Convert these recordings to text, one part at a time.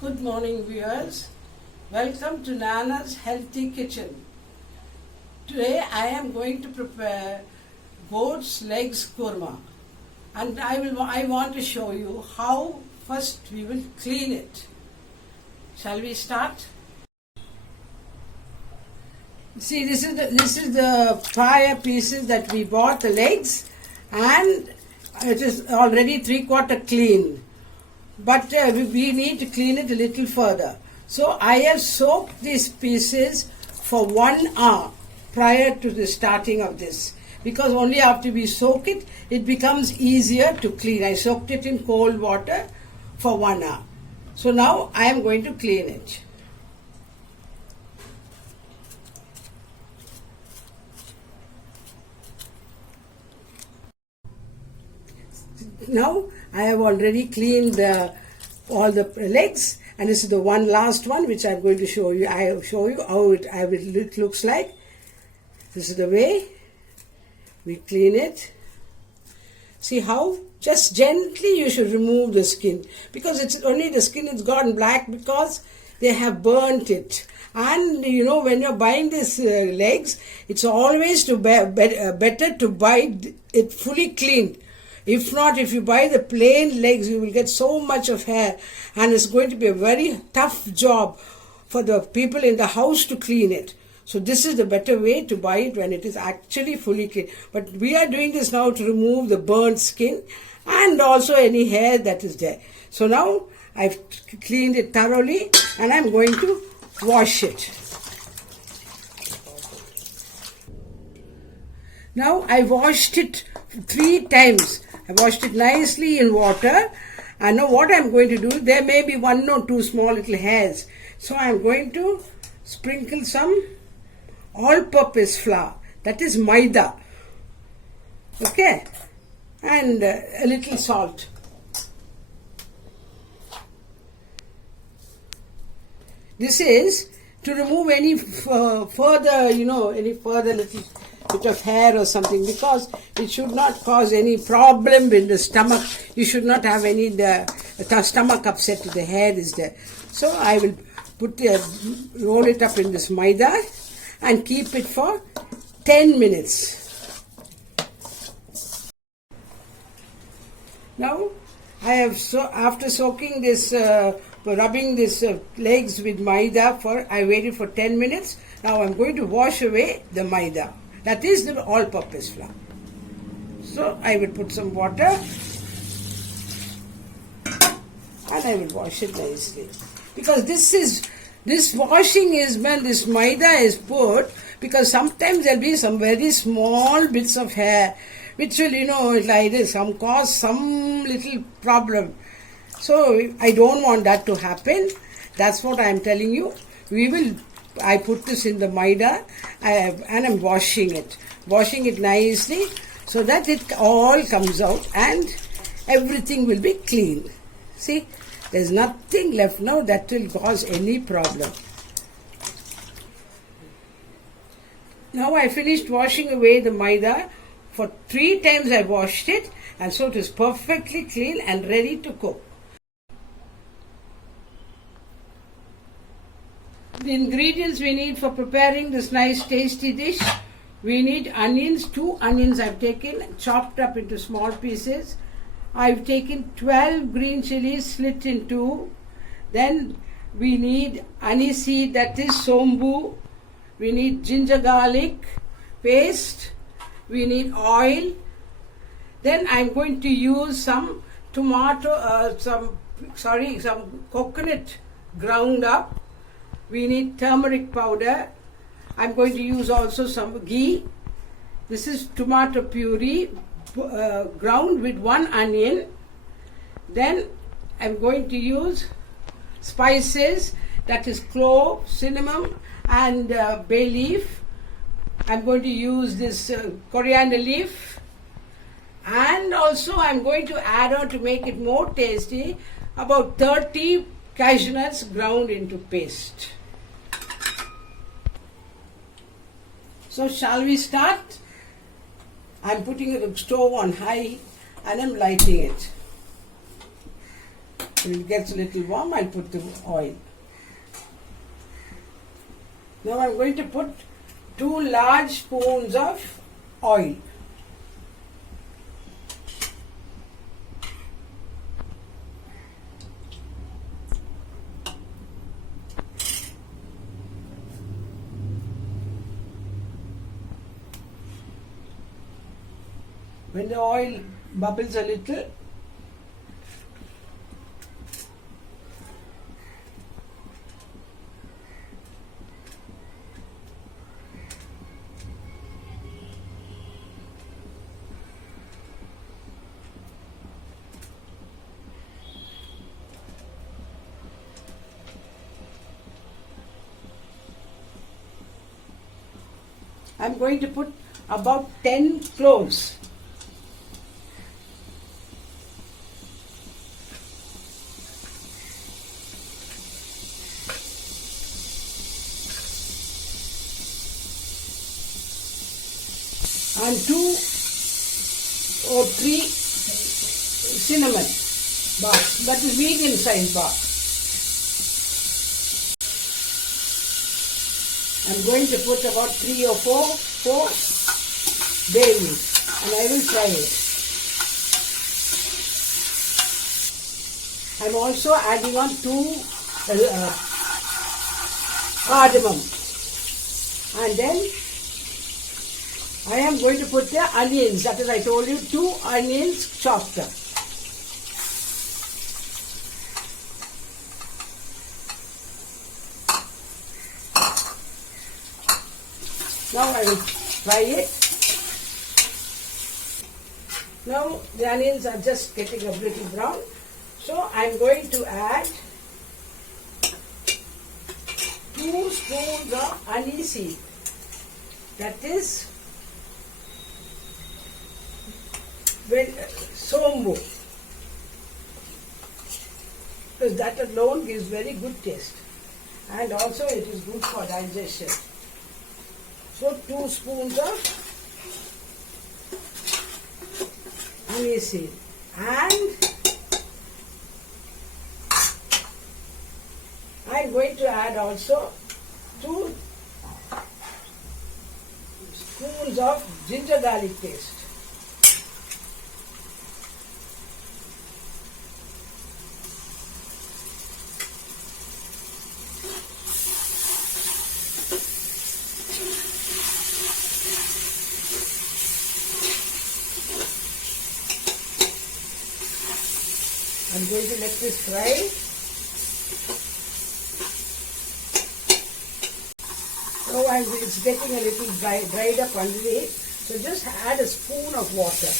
Good morning, viewers. Welcome to Nana's Healthy Kitchen. Today I am going to prepare goat's legs kurma, and I want to show you how first we will clean it. Shall we start? See, this is the fire pieces that we bought, the legs, and it is already 3/4 clean. But we need to clean it a little further. So I have soaked these pieces for 1 hour prior to the starting of this, because only after we soak it, it becomes easier to clean. I soaked it in cold water for 1 hour. So now I am going to clean it. Now I have already cleaned all the legs, and this is the one last one which I am going to show you. I will show you how it looks like. This is the way we clean it. See how just gently you should remove the skin, because it's only the skin is gone black because they have burnt it. And you know, when you're buying these legs, it's always better to buy it fully cleaned. If not, if you buy the plain legs, you will get so much of hair, and it's going to be a very tough job for the people in the house to clean it. So this is the better way to buy it when it is actually fully clean. But we are doing this now to remove the burnt skin and also any hair that is there. So now I've cleaned it thoroughly, and I'm going to wash it. Now I washed it 3 times. I washed it nicely in water, and now what I'm going to do, there may be 1 or 2 small little hairs. So I'm going to sprinkle some all-purpose flour, that is maida, okay, and a little salt. This is to remove any further, any further little bit of hair or something, because it should not cause any problem in the stomach. You should not have any the stomach upset if the hair is there. So I will roll it up in this maida and keep it for 10 minutes. Now I have after soaking this, rubbing this legs with maida I waited for 10 minutes. Now I'm going to wash away the maida. That is the all-purpose flour. So I will put some water and I will wash it nicely. Because this washing is when this maida is put, because sometimes there will be some very small bits of hair which will, like this, cause some little problem. So I don't want that to happen. That's what I am telling you. I put this in the maida and I'm washing it nicely so that it all comes out and everything will be clean. See, there's nothing left now that will cause any problem. Now I finished washing away the maida. For 3 times I washed it, and so it is perfectly clean and ready to cook. The ingredients we need for preparing this nice tasty dish: we need onions. 2 onions I've taken, chopped up into small pieces. I've taken 12 green chillies, slit in 2. Then we need Aniseed, that is Sombu. We need ginger garlic paste. We need oil. Then I'm going to use some some coconut ground up. We need turmeric powder. I'm going to use also some ghee. This is tomato puree ground with 1 onion. Then I'm going to use spices, that is clove, cinnamon and bay leaf. I'm going to use this coriander leaf, and also I'm going to add on, to make it more tasty, about 30 cashew-nuts ground into paste. So shall we start? I'm putting the stove on high and I'm lighting it. When it gets a little warm, I'll put the oil. Now I'm going to put 2 large spoons of oil. When the oil bubbles a little, I'm going to put about 10 cloves. And 2 or 3 cinnamon bars, that is medium size bar. I'm going to put about 3 or 4 bay leaves, and I will fry it. I'm also adding on 2 cardamom, and then I am going to put the onions, that is, I told you, 2 onions chopped up. Now I will fry it. Now the onions are just getting a little brown, so I am going to add 2 spoons of aniseed, that is Sombu, because that alone gives very good taste, and also it is good for digestion. So 2 spoons of aniseed, and I am going to add also 2 spoons of ginger garlic paste. I'm going to let this fry. Now it's getting a little dried up underneath, so just add a spoon of water.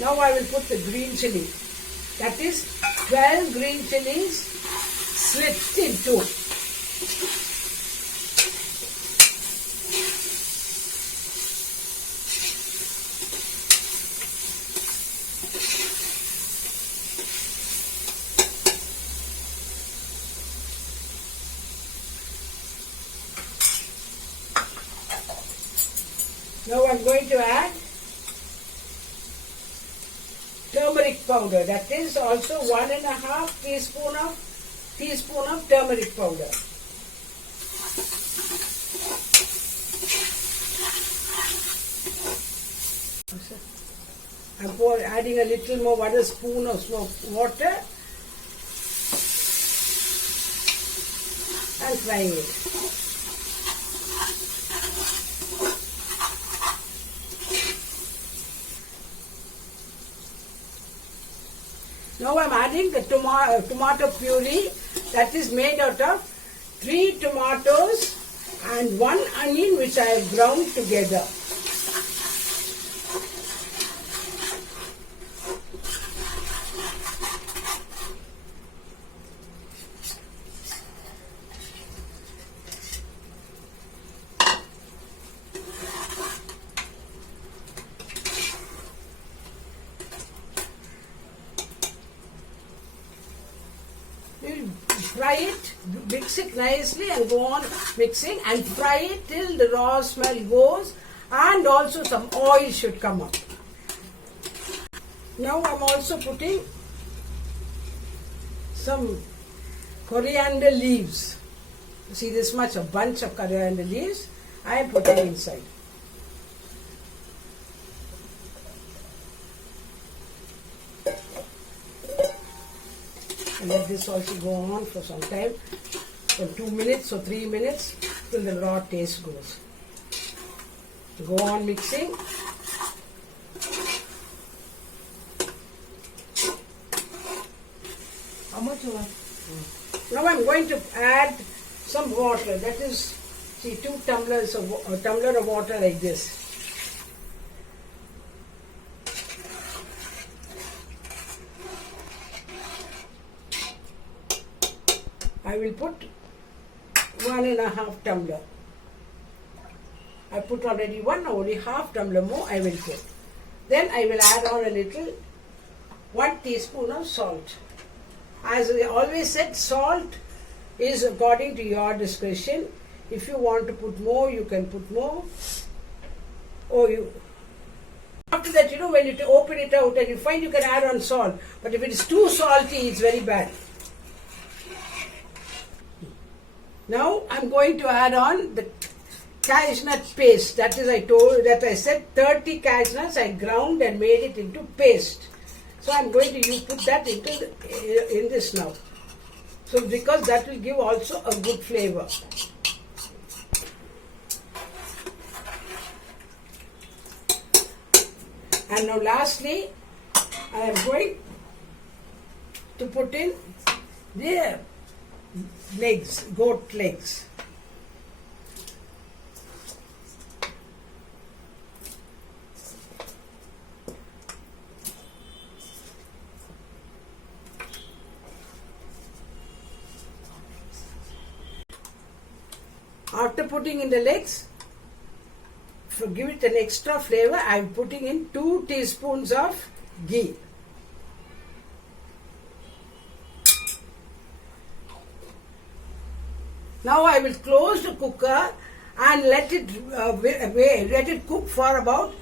Now I will put the green chilli, that is 12 green chillies slit in 2. Now I am going to add turmeric powder, that is also 1.5 teaspoon of turmeric powder. I'm adding a little more, 1 spoon of water, and frying it. Now I am adding the tomato puree, that is made out of 3 tomatoes and 1 onion which I have ground together. Fry it mix it nicely and go on mixing and fry it till the raw smell goes, and also some oil should come up. Now I'm also putting some coriander leaves. See this much, a bunch of coriander leaves I am putting inside. And let this also go on for some time, for 2 minutes or 3 minutes, till the raw taste goes. Go on mixing. How much you want? Now I'm going to add some water. That is, see, 2 tumblers of a tumbler of water like this. I will put 1.5 tumbler. I put already one, only half tumbler more I will put. Then I will add on a little 1 teaspoon of salt. As I always said, salt is according to your discretion. If you want to put more, you can put more. Or you, after that, you know, when you open it out and you find you can add on salt. But if it is too salty, it's very bad. Now I'm going to add on the cashewnut paste. That is, I said 30 cashews I ground and made it into paste. So I'm going to put that into in this now. So because that will give also a good flavor. And now lastly, I am going to put in the legs, goat legs. After putting in the legs, to give it an extra flavor, I am putting in 2 teaspoons of ghee. Now I will close the cooker and let it cook for about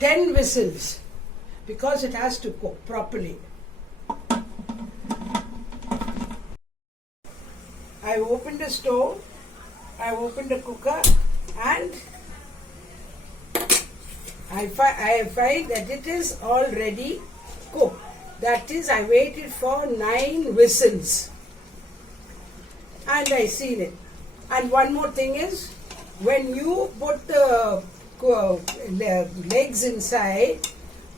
10 whistles, because it has to cook properly. I opened the stove, I opened the cooker, and I find that it is already cooked. That is, I waited for 9 whistles and I seen it. And one more thing is, when you put the legs inside,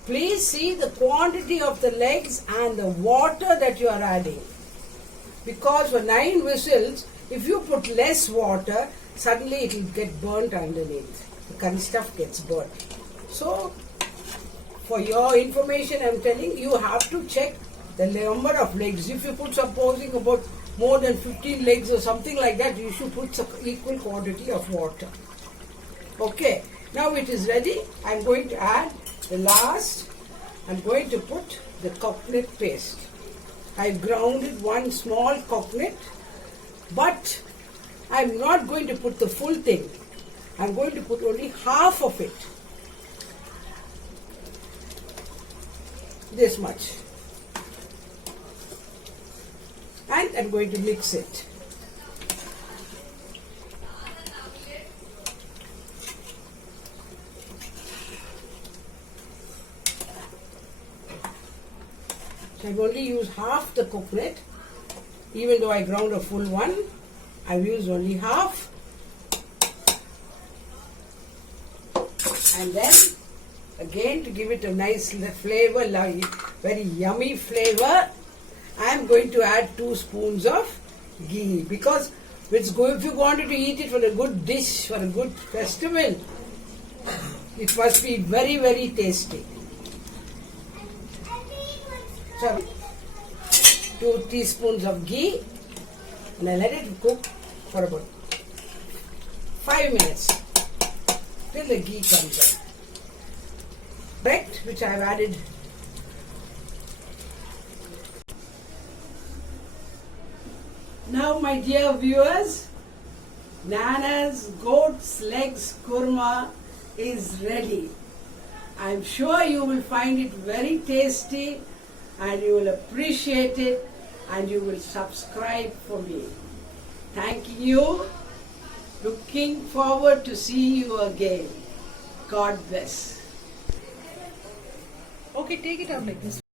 please see the quantity of the legs and the water that you are adding. Because for 9 whistles, if you put less water, suddenly it will get burnt underneath. The curry stuff gets burnt. So, for your information, I am telling you, have to check the number of legs. If you put supposing about more than 15 legs or something like that, you should put equal quantity of water. Okay, now it is ready. I am going to add the last. I am going to put the coconut paste. I grounded 1 small coconut, but I am not going to put the full thing. I am going to put only half of it. This much. And I'm going to mix it. So I've only used half the coconut, even though I ground a full one. I've used only half. And then again, to give it a nice flavor, very yummy flavor, I am going to add 2 spoons of ghee, because if you wanted to eat it for a good dish, for a good festival, it must be very, very tasty. So, 2 teaspoons of ghee, and I let it cook for about 5 minutes till the ghee comes out. Bread, which I have added Now, my dear viewers, Nana's goat's legs kurma is ready. I'm sure you will find it very tasty and you will appreciate it and you will subscribe for me. Thank you. Looking forward to see you again. God bless. Okay, take it out like this.